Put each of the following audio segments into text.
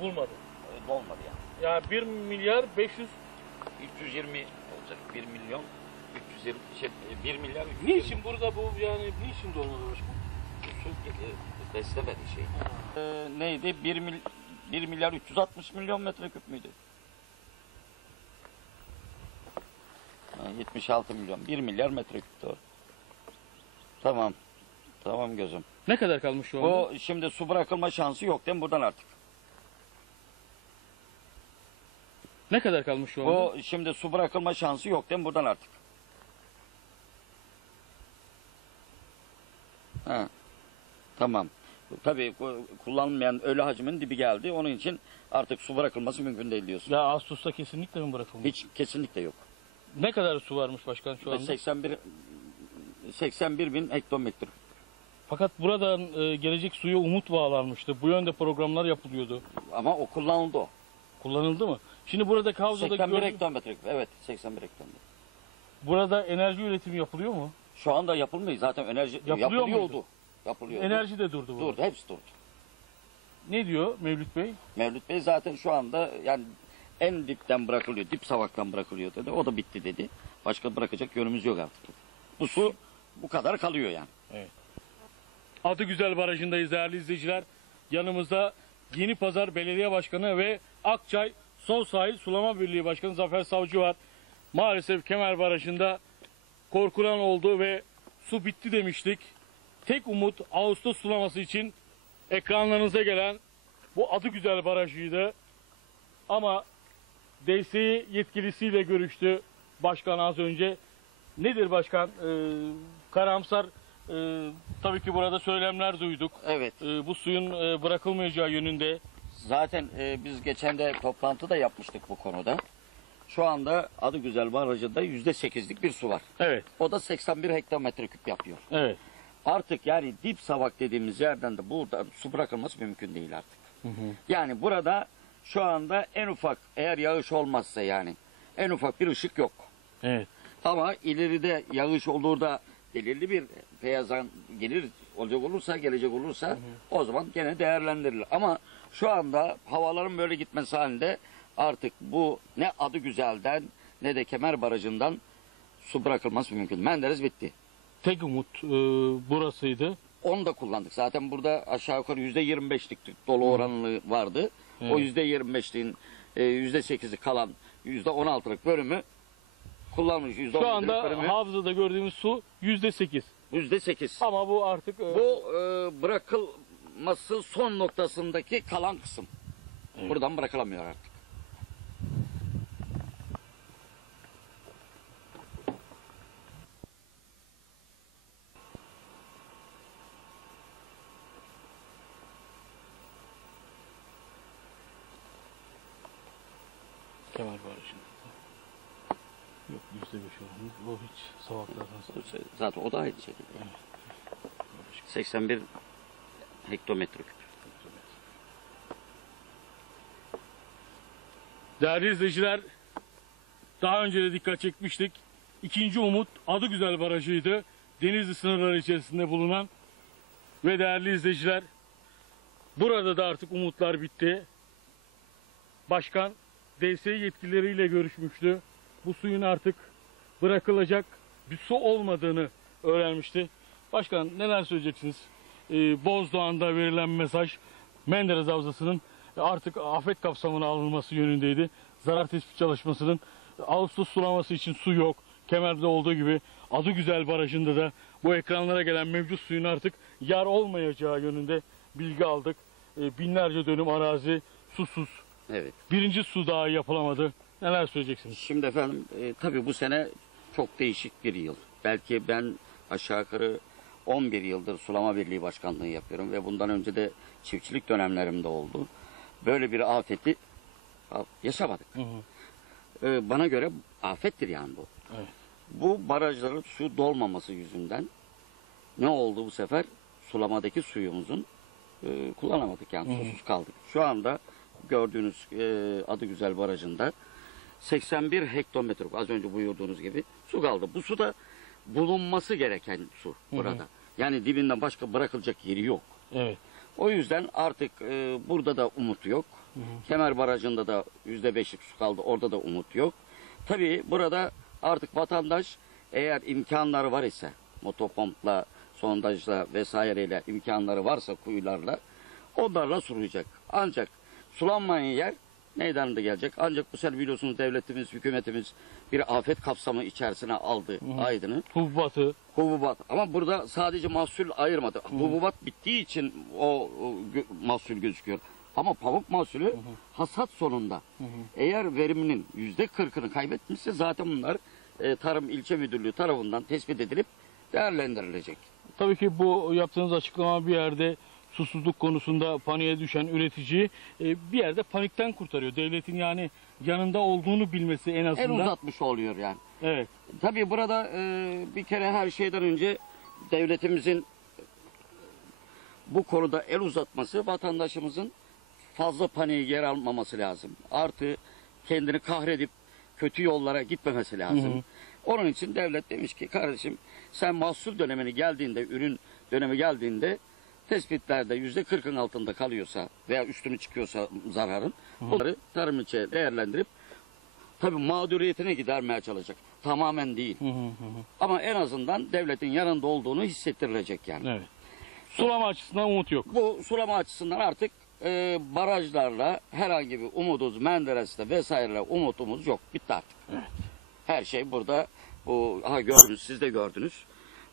bulmadı. Öyle olmadı yani. Yani 1 milyar 500 320 olacak. 1 milyon 320 şey 1 milyar 320. Niçin burada bu yani niçin dolmadı başkan? Su e, beslemedi şey. Ee, neydi? 1 mil 1 milyar 360 milyon metreküp müydü? Ha, 76 milyon. 1 milyar metreküp doğru. Tamam. Tamam gözüm. Ne kadar kalmış şu anda? Bu şimdi su bırakılma şansı yok değil mi buradan artık? Ne kadar kalmış şu anda? Bu şimdi su bırakılma şansı yok değil mi buradan artık? Ha. Tamam. Tabii ku- kullanılmayan ölü hacmin dibi geldi. Onun için artık su bırakılması mümkün değil diyorsun. Ya Ağustos'ta kesinlikle mi bırakılmış? Hiç kesinlikle yok. Ne kadar su varmış başkan şu anda? 81 81 bin hektometre. Fakat buradan e, gelecek suya umut bağlanmıştı. Bu yönde programlar yapılıyordu. Ama o kullanıldı o. Kullanıldı mı? Şimdi buradaki havzada 81 gördüm- hektometre. Evet 81 hektometre. burada enerji üretimi yapılıyor mu? Şu anda yapılmıyor. Zaten enerji Yapılıyor yapılıyordu. muydu? Yapılıyordu. Enerji de durdu burada. Durdu. Hepsi durdu. Ne diyor Mevlüt Bey? Mevlüt Bey zaten şu anda yani en dipten bırakılıyor, dip savaktan bırakılıyor dedi. O da bitti dedi. Başka bırakacak yönümüz yok artık. dedi. Bu su bu kadar kalıyor yani. Adı Güzel Barajı'ndayız değerli izleyiciler. Yanımızda Yeni Pazar Belediye Başkanı ve Akçay Son Sahil Sulama Birliği Başkanı Zafer Savcı var. Maalesef Kemer Barajı'nda korkulan oldu ve su bitti demiştik. Tek umut Ağustos sulaması için ekranlarınıza gelen bu Adı Güzel Barajı'ydı. Ama DSİ yetkilisiyle görüştü başkan az önce. Nedir başkan? Ee, karamsar ee, tabii ki burada söylemler duyduk. Evet. Ee, bu suyun e, bırakılmayacağı yönünde. Zaten e, biz geçen de toplantı da yapmıştık bu konuda. Şu anda adı güzel barajında yüzde sekizlik bir su var. Evet, O da 81 hektometre küp yapıyor. evet. Artık yani dip savak dediğimiz yerden de burada su bırakılması mümkün değil artık. Yani burada şu anda en ufak eğer yağış olmazsa yani en ufak bir ışık yok. Evet. Ama ileride yağış olur da belirli bir peyazan gelir olacak olursa gelecek olursa o zaman gene değerlendirilir. Ama şu anda havaların böyle gitmesi halinde artık bu ne adı güzelden ne de kemer barajından su bırakılması mümkün. Menderes bitti. Tek umut e, burasıydı. Onu da kullandık. Zaten burada aşağı yukarı yüzde yirmi beşlik dolu oranlı vardı. O yüzde yirmi beşliğin e, yüzde sekizi kalan yüzde on altılık bölümü kullanmış. Şu anda bölümü havzada gördüğümüz su yüzde sekiz. Yüzde sekiz. Ama bu artık e, Bu e, bırakılması son noktasındaki kalan kısım. Buradan bırakılamıyor artık. Kemer Barajı'nda. Yok yüzde beş olmuş. O hiç savaklardan sonra. Zaten o da aynı şekilde. 81 hektometre küp. Değerli izleyiciler, daha önce de dikkat çekmiştik. İkinci umut adı güzel barajıydı. Denizli sınırları içerisinde bulunan ve değerli izleyiciler, burada da artık umutlar bitti. Başkan DS yetkilileriyle görüşmüştü. Bu suyun artık bırakılacak bir su olmadığını öğrenmişti. Başkan neler söyleyeceksiniz? Ee, Bozdoğan'da verilen mesaj Menderes Havzası'nın artık afet kapsamına alınması yönündeydi. Zarar tespit çalışmasının Ağustos sulaması için su yok. Kemer'de olduğu gibi adı güzel barajında da bu ekranlara gelen mevcut suyun artık yar olmayacağı yönünde bilgi aldık. Ee, binlerce dönüm arazi susuz. Evet. Birinci su dahi yapılamadı. Neler söyleyeceksiniz? Şimdi efendim e, tabii bu sene çok değişik bir yıl. Belki ben aşağı yukarı 11 yıldır sulama birliği başkanlığı yapıyorum ve bundan önce de çiftçilik dönemlerimde oldu. Böyle bir afeti yaşamadık. Hı hı. E, bana göre afettir yani bu. Evet. Bu barajların su dolmaması yüzünden ne oldu bu sefer? Sulamadaki suyumuzun e, kullanamadık yani susuz kaldık. Şu anda gördüğünüz e, adı güzel barajında 81 hektometre az önce buyurduğunuz gibi su kaldı. Bu su da bulunması gereken su burada. Yani dibinden başka bırakılacak yeri yok. Evet. O yüzden artık e, burada da umut yok. Kemer Barajı'nda da yüzde beşlik su kaldı. Orada da umut yok. Tabii burada artık vatandaş eğer imkanları var ise motopompla, sondajla vesaireyle imkanları varsa kuyularla onlarla sulayacak. Ancak sulanmayan yer meydanda gelecek. Ancak bu sene biliyorsunuz devletimiz, hükümetimiz bir afet kapsamı içerisine aldı Aydın'ı. Hububatı. Hububat. Ama burada sadece mahsul ayırmadı. Hububat bittiği için o, o gö- mahsul gözüküyor. Ama pamuk mahsulü hasat sonunda. Eğer veriminin yüzde kırkını kaybetmişse zaten bunlar e, Tarım İlçe Müdürlüğü tarafından tespit edilip değerlendirilecek. Tabii ki bu yaptığınız açıklama bir yerde susuzluk konusunda paniğe düşen üreticiyi e, bir yerde panikten kurtarıyor. Devletin yani yanında olduğunu bilmesi en En azından. uzatmış oluyor yani. Evet. Tabii burada e, bir kere her şeyden önce devletimizin bu konuda el uzatması vatandaşımızın fazla paniğe yer almaması lazım. Artı kendini kahredip kötü yollara gitmemesi lazım. Hı hı. Onun için devlet demiş ki kardeşim sen mahsul dönemini geldiğinde, ürün dönemi geldiğinde tespitlerde yüzde kırkın altında kalıyorsa veya üstünü çıkıyorsa zararın onları tarım içe değerlendirip tabii mağduriyetine gidermeye çalışacak. Tamamen değil. Hı hı hı hı. Ama en azından devletin yanında olduğunu hissettirilecek yani. Evet. Sulama açısından umut yok. Bu sulama açısından artık e, barajlarla herhangi bir umudumuz, Menderes'te vesaireyle umutumuz yok. Bitti artık. Her şey burada. Bu ha gördünüz, siz de gördünüz.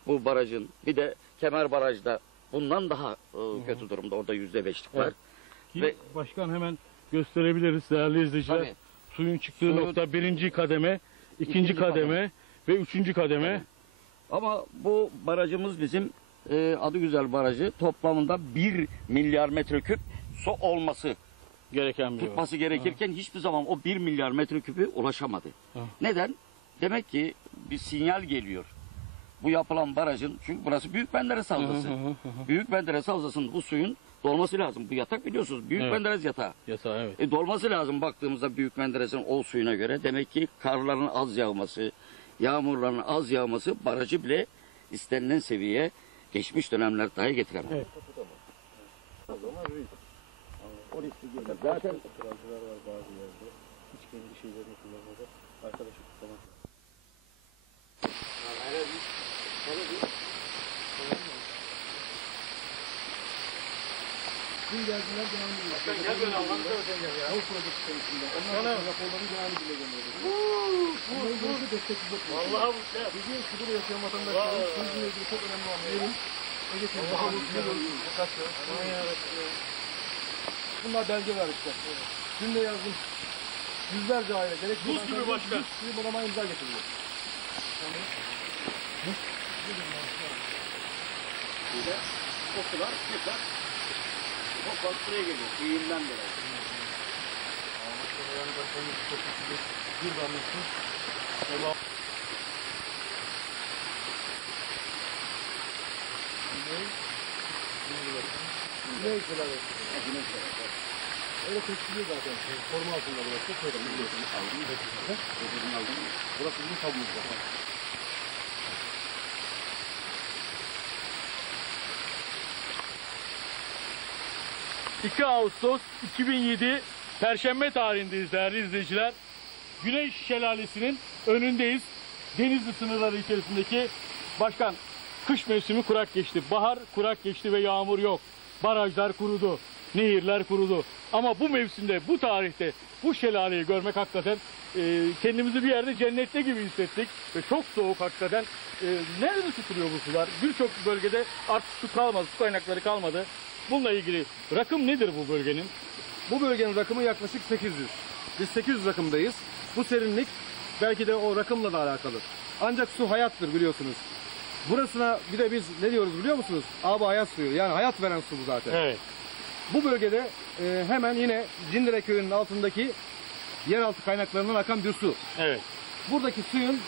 Bu barajın bir de Kemer Baraj'da bundan daha e, kötü durumda. Orada yüzde beşlik var. Evet. Ki Ve- Başkan hemen gösterebiliriz değerli izleyiciler. Tabii. Suyun çıktığı Suyun- nokta birinci kademe, ikinci, İkinci kademe, kademe. ve üçüncü kademe. Ama bu barajımız bizim e, adı güzel barajı toplamında 1 milyar metreküp su olması gereken bir tutması gerekirken hiçbir zaman o 1 milyar metreküpü ulaşamadı. Ha. Neden? Demek ki bir sinyal geliyor. Bu yapılan barajın çünkü burası Büyük Menderes Havzası. Büyük Menderes Havzası'nın bu suyun dolması lazım. Bu yatak biliyorsunuz Büyük Evet. Menderes yatağı. Yatağı evet. E, dolması lazım baktığımızda Büyük Menderes'in o suyuna göre. Demek ki karların az yağması, yağmurların az yağması barajı bile istenilen seviyeye geçmiş dönemler dahi getiremez. Evet. Zaten Kuralcılar var bazı yerde. Hiç kendi şeylerini kullanmadı. Arkadaşı kutlamak. Dün geldiler devam ediyor. Gel böyle Allah'ını seversen ya. O projesi konusunda. Onlar da raporlarını devam bile gönderiyor. Bunların görüşü destekliyor. Vallahi bu şey. Bizim şurada yaşayan vatandaşların turizmle ilgili çok önemli anlayalım. Ege Allah'a güzel olsun. Bunlar belgeler işte. Dün de yazdım. Yüzlerce aile gerek Buz gibi başkan. Sizi bana imza getiriyor. Burada kokular çıkar. Koklar buraya geliyor. Eğimden dolayı. Bir damlasın. Ne kadar Öyle seçiliyor zaten. Koruma altında burası. Şöyle biliyorsunuz. Aldım. Burası bizim kabımız zaten. 2 Ağustos 2007 Perşembe tarihindeyiz değerli izleyiciler. Güneş Şelalesi'nin önündeyiz. Denizli sınırları içerisindeki başkan kış mevsimi kurak geçti. Bahar kurak geçti ve yağmur yok. Barajlar kurudu. Nehirler kurudu. Ama bu mevsimde, bu tarihte bu şelaleyi görmek hakikaten e, kendimizi bir yerde cennette gibi hissettik. Ve çok soğuk hakikaten. E, nerede tutuluyor bu sular? Birçok bölgede artık su kalmadı, su kaynakları kalmadı. Bununla ilgili rakım nedir bu bölgenin? Bu bölgenin rakımı yaklaşık 800. Biz 800 rakımdayız. Bu serinlik belki de o rakımla da alakalı. Ancak su hayattır biliyorsunuz. Burasına bir de biz ne diyoruz biliyor musunuz? Abi hayat suyu. Yani hayat veren su bu zaten. Evet. Bu bölgede e, hemen yine Cindire köyünün altındaki yeraltı kaynaklarından akan bir su. Evet. Buradaki suyun